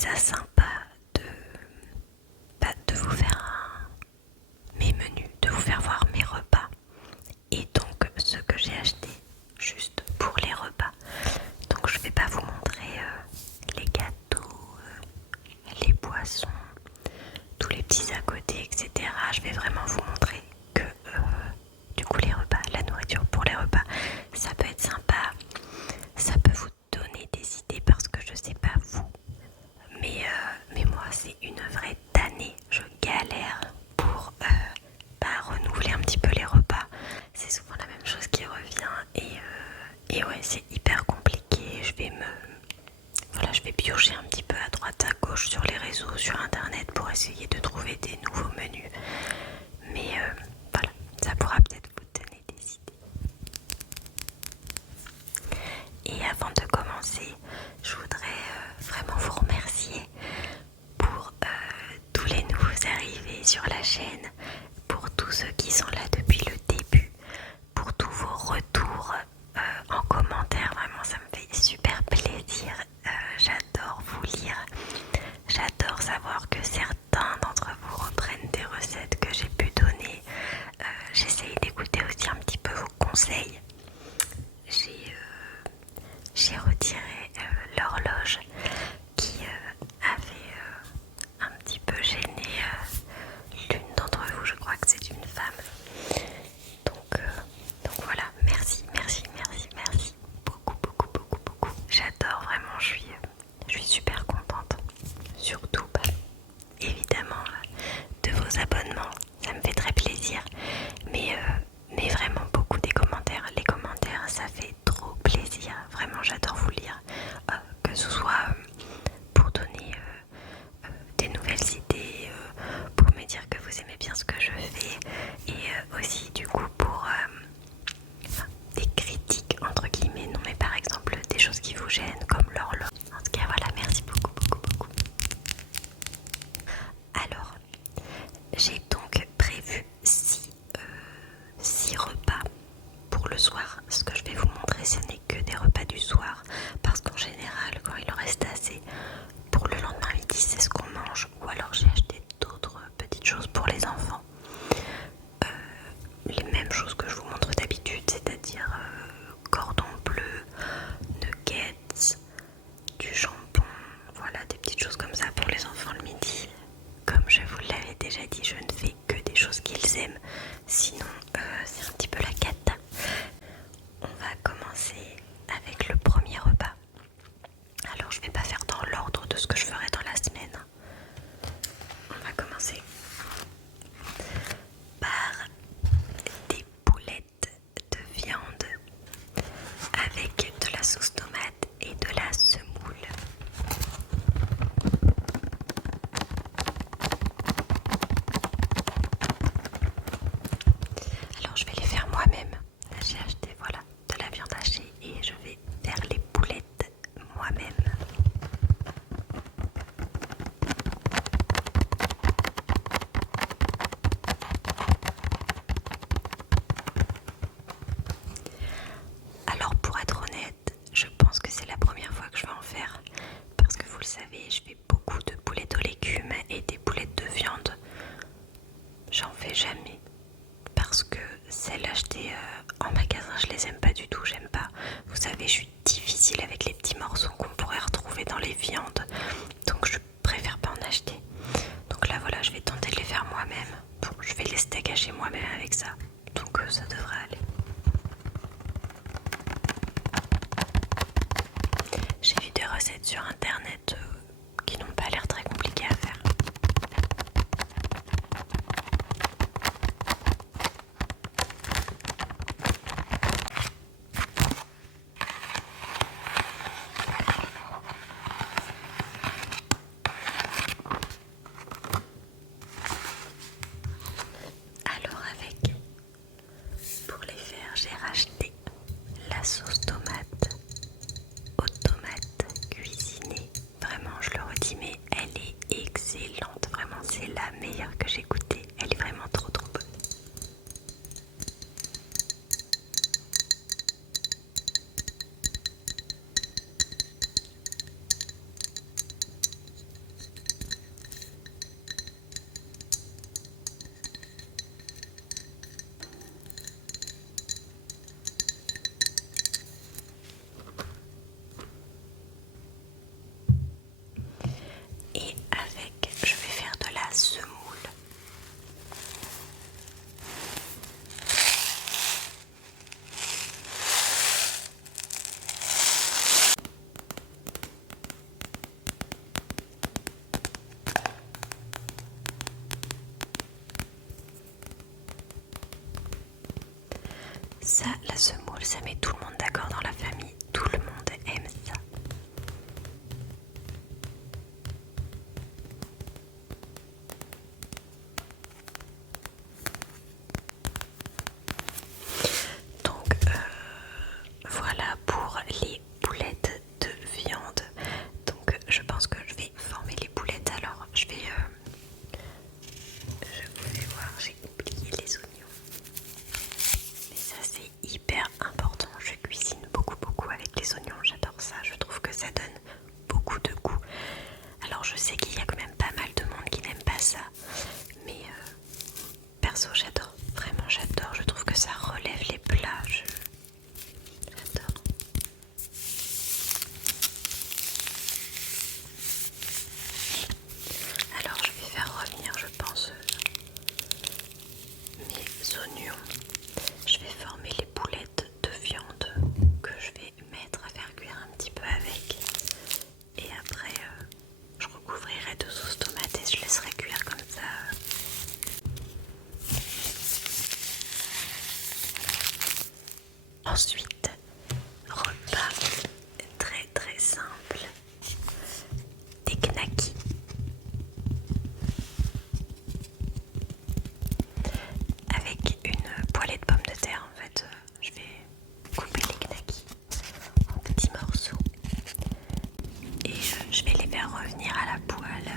ça sympa de, de vous faire mes menus, de vous faire voir mes repas et donc ce que j'ai acheté juste pour les repas. Donc je vais pas vous montrer les gâteaux, les boissons, tous les petits à côté, etc. Je vais vraiment vous montrer que du coup les repas, la nourriture pour les repas, ça peut être sympa, ça peut vous donner des idées parce que je sais pas vous, mais moi c'est une vraie tannée, je galère pour renouveler un petit peu les repas. C'est souvent la même chose qui revient et ouais, c'est hyper compliqué. Je vais piocher un petit peu à droite à gauche sur les réseaux, sur internet pour essayer de trouver des nouveaux menus. Mais voilà, ça pourra peut-être vous donner des idées. Et avant de commencer, je voudrais vraiment vous remercier pour tous les nouveaux arrivés sur la chaîne, pour tous ceux qui sont là depuis le début, pour tous vos retours en commentaire. Vraiment, ça me fait super plaisir. J'adore vous lire. J'adore savoir que certains d'entre vous reprennent des recettes que j'ai pu donner. J'essaye d'écouter aussi un petit peu vos conseils. J'ai retiré l'horloge qui avait un petit peu gêné l'une d'entre vous. Je crois que c'est une femme. Donc voilà, merci, merci, merci, merci. Beaucoup, beaucoup, beaucoup, beaucoup. J'adore vraiment, je suis super contente. Surtout, évidemment, de vos abonnements. Ça me fait très plaisir. Mais vraiment beaucoup des commentaires. Les commentaires, ça fait trop plaisir. Vraiment, j'adore vous lire. Que ce soit pour donner des nouvelles idées, pour me dire que vous aimez bien ce que je fais et aussi du coup pour des critiques entre guillemets, non mais par exemple des choses qui vous gênent comme l'horloge. En tout cas voilà, merci beaucoup beaucoup beaucoup. Alors j'ai donc prévu 6 repas pour le soir. Ce que je vais vous montrer ce n'est que des repas du soir parce qu'en général quand il en reste assez pour le lendemain midi c'est ce qu'on mange, ou alors j'ai acheté d'autres petites choses pour les enfants. Les mêmes choses que je vous montre d'habitude, c'est-à-dire cordon bleu, nuggets, du jambon, voilà des petites choses comme ça pour les enfants le midi. Comme je vous l'avais déjà dit, je ne fais que des choses qu'ils aiment, sinon c'est un petit peu la cata. On va commencer avec le premier repas. Alors je vais pas faire dans l'ordre de ce que je ferai dans la semaine. On va commencer par des boulettes de viande avec de la sauce tomate et de la semoule. Alors je vais les faire moi-même. J'ai acheté voilà de la viande hachée et je vais faire les boulettes moi-même. Alors pour être honnête, je pense que c'est la première fois que je vais en faire parce que vous le savez, je fais beaucoup de boulettes aux légumes et des boulettes de viande. J'en fais jamais parce que celles achetées en magasin, je les aime pas du tout, j'aime pas. Vous savez, je suis difficile avec les petits morceaux qu'on pourrait retrouver dans les viandes, donc je préfère pas en acheter. Donc là voilà, je vais tenter de les faire moi-même. Bon, je vais les steaks hacher moi-même avec ça, donc ça devrait aller. J'ai vu des recettes sur internet qui n'ont pas l'air très compliquées à faire. Alors pour les faire, j'ai racheté la sauce tomate aux tomates cuisinées. Vraiment Ça, la semoule, ça met tout le monde d'accord dans la famille. Tout le monde aime ça. Donc voilà pour les boulettes de viande. Donc je pense que je vais former les boulettes. Alors je vous fais voir, j'ai oublié les oignons. Mais ça c'est hyper important. Je cuisine beaucoup avec les oignons. J'adore ça. Je trouve que ça donne beaucoup de goût. Alors je sais qu'il y a quand même pas mal de monde qui n'aime pas ça. Mais perso j'adore. Vraiment j'adore. Je trouve que ça relève les plats. J'adore. Alors je vais faire revenir, je pense, mes oignons. Je vais former les boulettes de viande que je vais mettre à faire cuire un petit peu avec. Et après, je recouvrirai de sauce tomate et je laisserai cuire comme ça. Ensuite, repas très simple, des knackis. Avec une poêlée de pommes de terre, en fait, je vais couper les knackis en petits morceaux et je vais les faire revenir à la poêle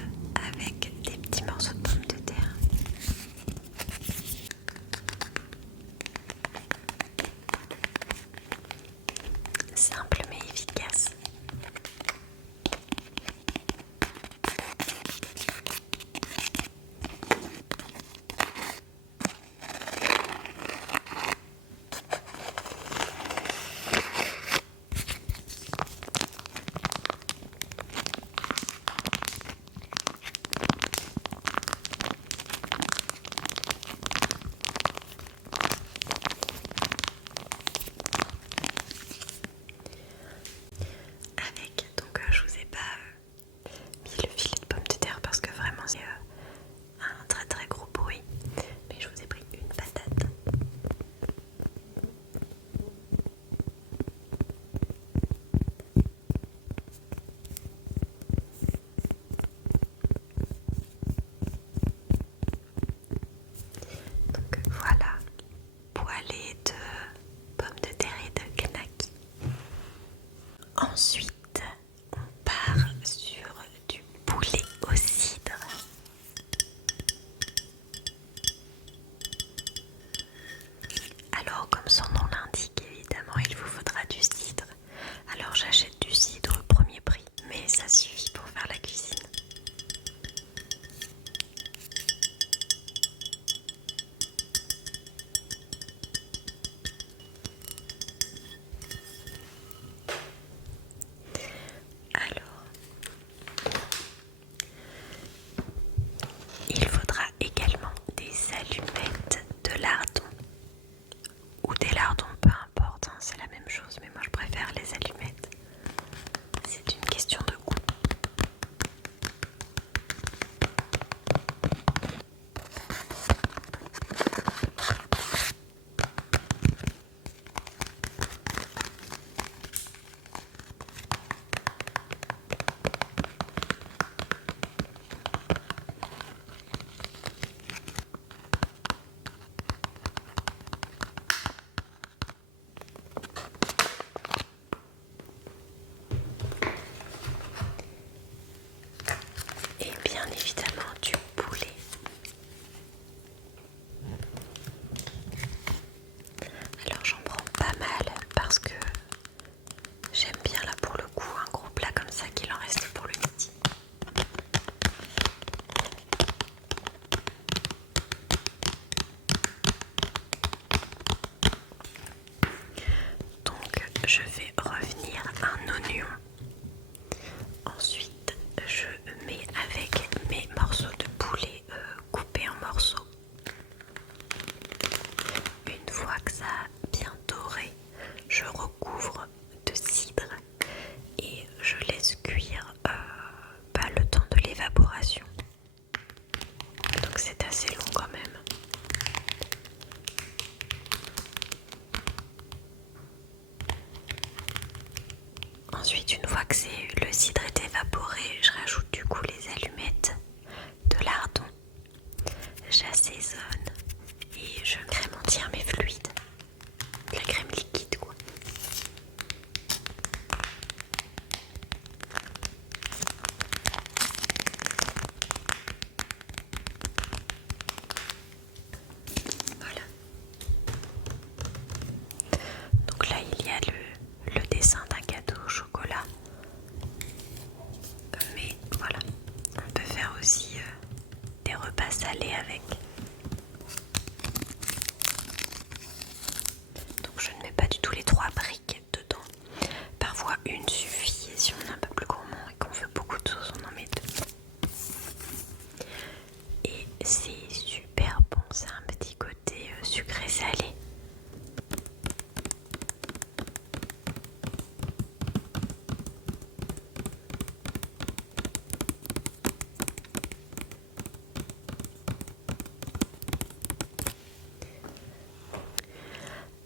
avec. Donc je ne mets pas du tout les 3 briques dedans. Parfois une suffit et si on est un peu plus gourmand et qu'on veut beaucoup de sauce, on en met 2. Et c'est super bon, c'est un petit côté sucré salé.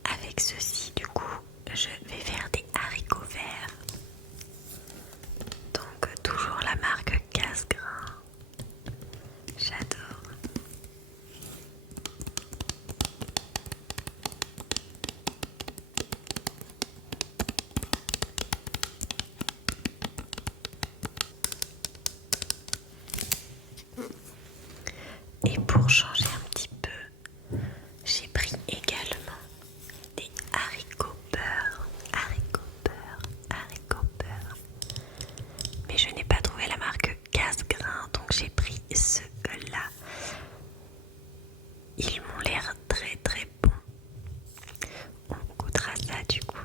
Avec ceci, du coup, je vais faire des haricots verts. Donc toujours la marque Cassegrain. J'adore. Et pour changer un petit peu, j'ai pris également des haricots beurre, mais je n'ai pas trouvé la marque Cassegrain, donc j'ai pris ceux-là. Ils m'ont l'air très très bons. On goûtera ça du coup.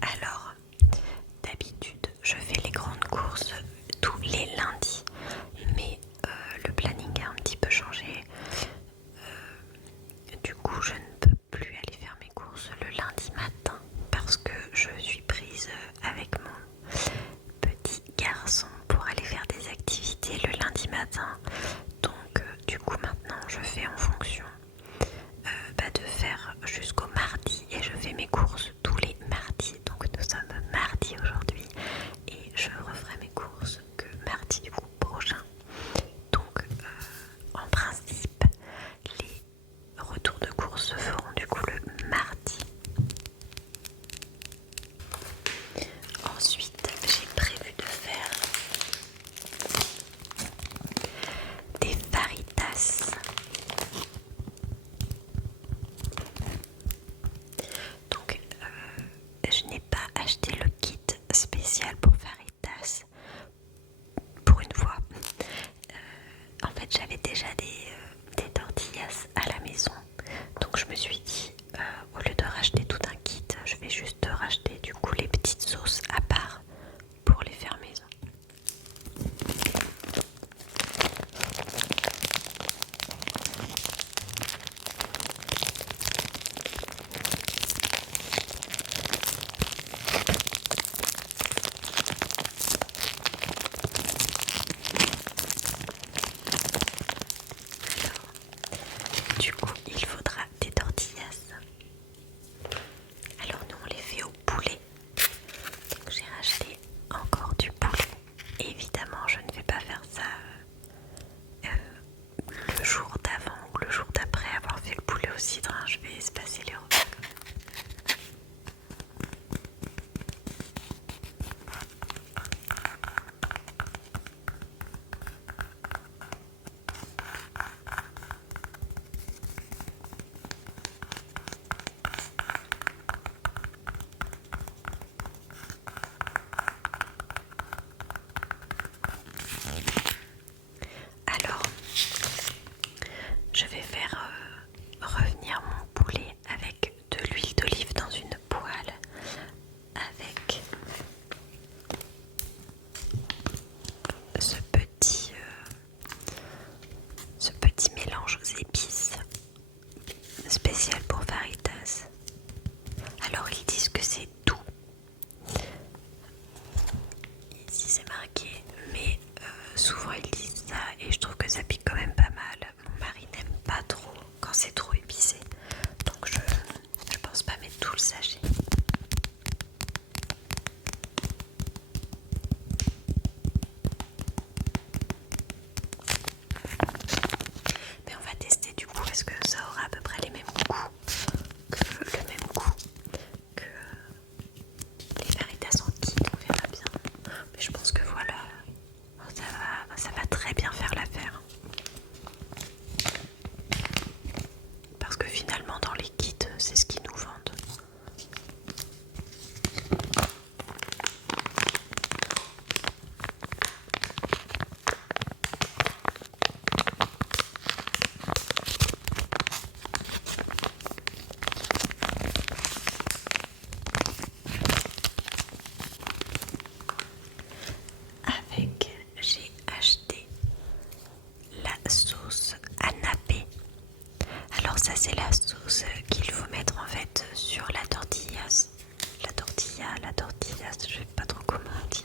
Alors, d'habitude, je fais les grandes courses tous les lundis, mais le planning a un petit peu changé. Du coup, je ne peux plus aller faire mes courses le lundi matin parce que je suis prise avec mon petit garçon pour aller faire des activités le lundi matin. Donc, du coup, maintenant, je fais en fonction de faire jusqu'au mardi et je fais mes courses tous les mardis. Donc, nous sommes mardi aujourd'hui et je referai mes courses voilà, ça va très bien faire l'affaire. Parce que finalement dans les kits, c'est ce qu'ils nous vendent. Avec, j'ai acheté la sauce à napper. Alors ça c'est la sauce qu'il faut mettre en fait sur la tortillas. La tortillas, je sais pas trop comment on dit.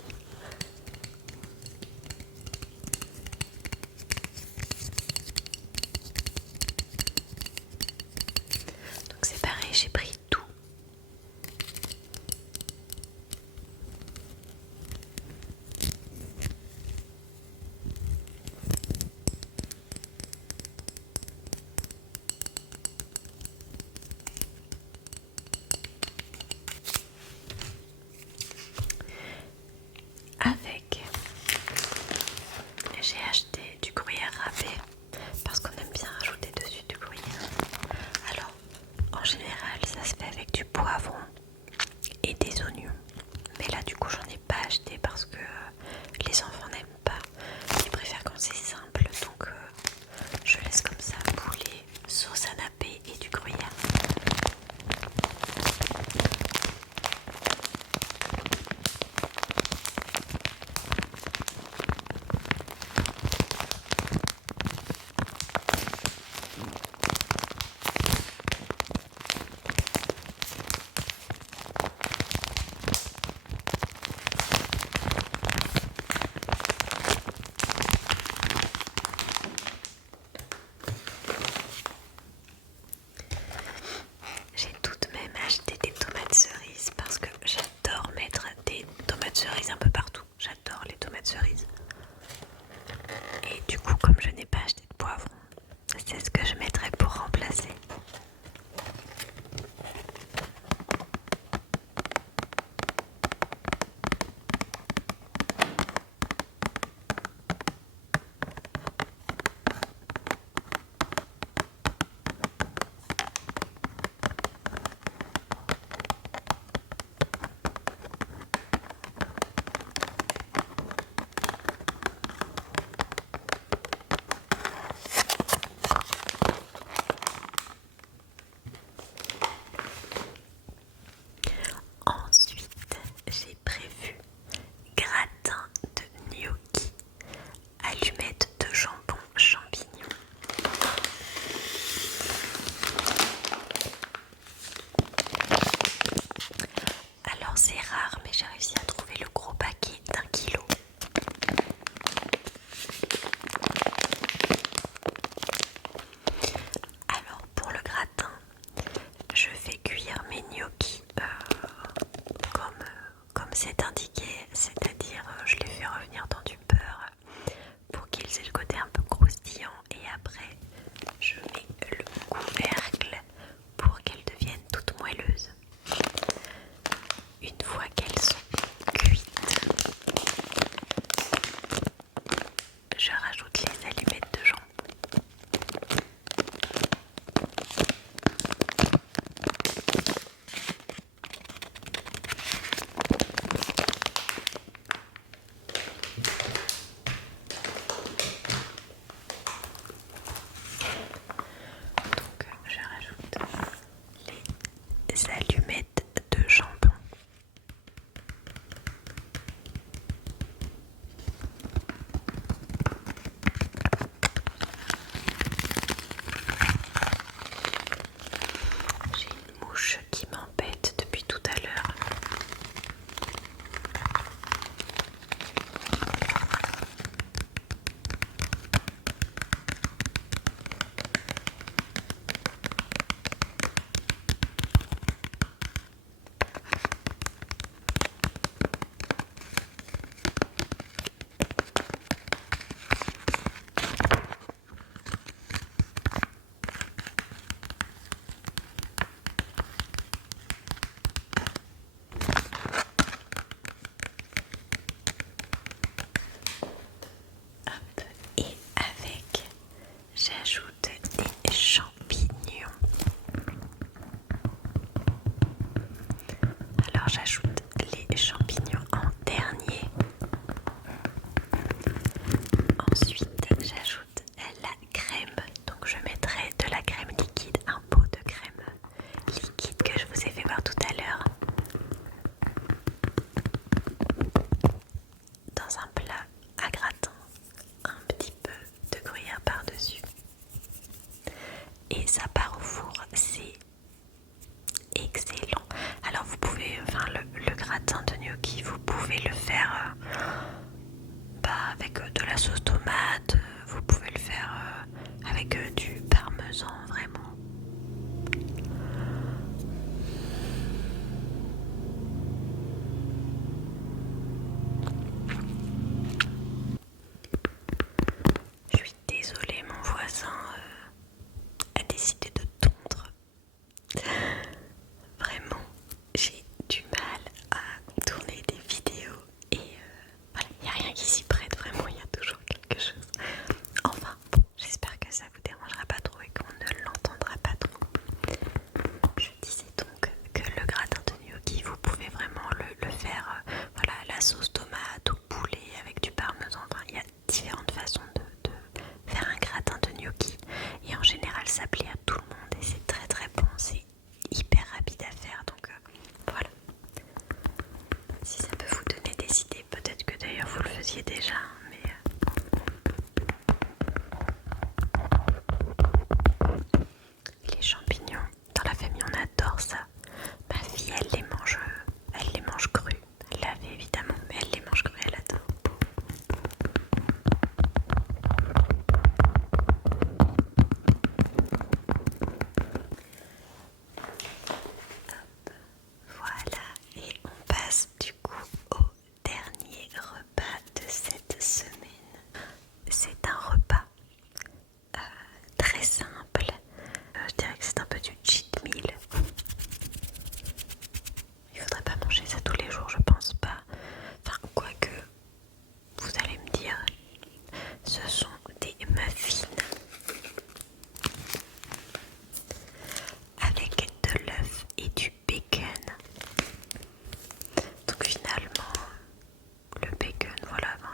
Donc c'est pareil, j'ai pris tout. Avec, j'ai acheté du gruyère râpé parce qu'on aime bien rajouter dessus du gruyère. Alors, en général, ça se fait avec du poivron et des oignons. Mais là, du coup, j'en ai pas acheté parce que les enfants n'aiment pas. Ils préfèrent quand c'est simple, donc je laisse comme ça pour les sauces à napper et du gruyère. J'ai tout de même acheté des tomates cerises parce que j'adore mettre des tomates cerises un peu partout. J'adore les tomates cerises. Et du coup, comme je n'ai pas acheté de poivron, c'est ce que je mettrai pour remplacer.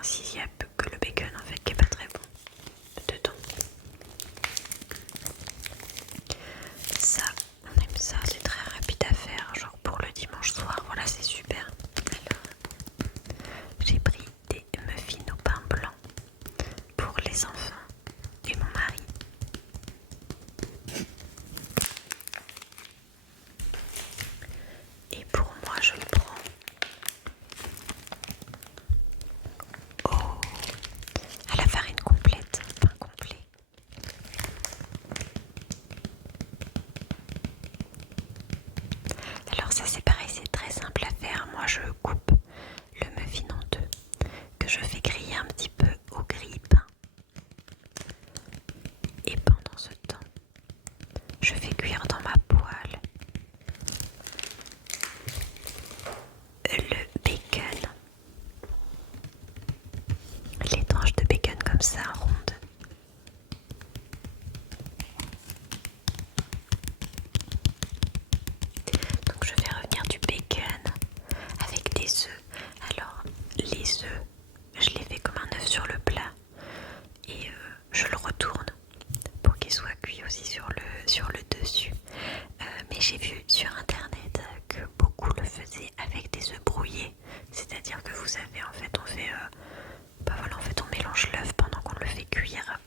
s'il y a que le bacon en fait qui est pas très bon dedans. Ça, on aime ça, c'est très rapide à faire, genre pour le dimanche soir, voilà c'est super. Alors, j'ai pris des muffins au pain blanc pour les enfants et mon mari. Et pour moi, je le prends à la farine complète, pain complet. Alors ça c'est pareil, c'est très simple à faire. Moi je coupe le muffin en deux, que je fais griller un petit peu au grille-pain. Et pendant ce temps, je fais cuire dans ma poêle le bacon. Les tranches de bacon comme ça, rondes. Donc je fais revenir du bacon avec des œufs. Alors les œufs, je les fais comme un œuf sur le plat et je le retourne pour qu'il soit cuit aussi sur le dessus. Mais j'ai vu sur internet que beaucoup le faisaient avec des œufs brouillés. C'est-à-dire que vous savez, en fait, on mélange l'œuf pendant qu'on le fait cuire.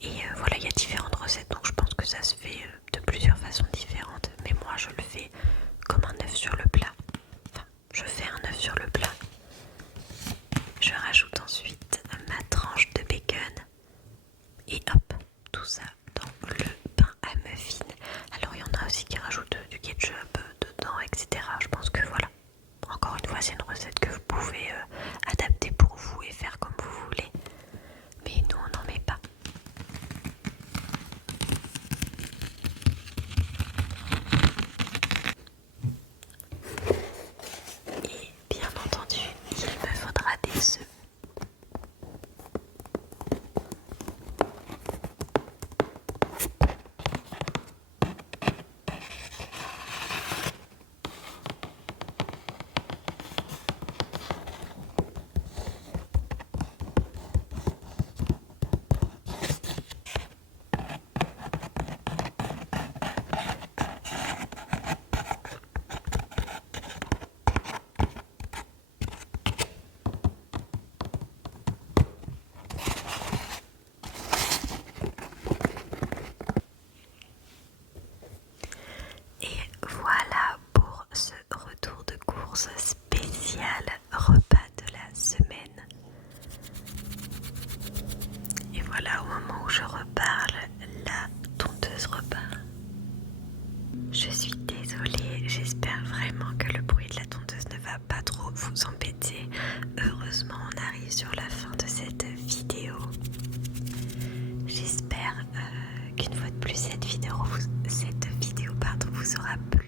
Et voilà, il y a différentes recettes, donc je pense que ça se fait de plusieurs façons différentes. Mais moi, je le fais comme un œuf sur le plat. Enfin, je fais un œuf sur le plat. Je rajoute ensuite ma tranche de bacon. Et hop, tout ça dans le pain à muffins. Alors il y en a aussi qui rajoutent du ketchup dedans, etc. Je pense que voilà. Encore une fois, c'est une recette que vous pouvez adapter pour vous et faire comme vous voulez. Mais nous, on n'en met pas. Et bien entendu, il me faudra des œufs. Et voilà pour ce retour de course spécial repas de la semaine. Et voilà, au moment où je reparle, la tondeuse repart. Je suis désolée, j'espère vraiment que le bruit de la tondeuse ne va pas trop vous embêter. Heureusement, on arrive sur la fin de cette vidéo. J'espère qu'une fois de plus cette vidéo vous aura plu.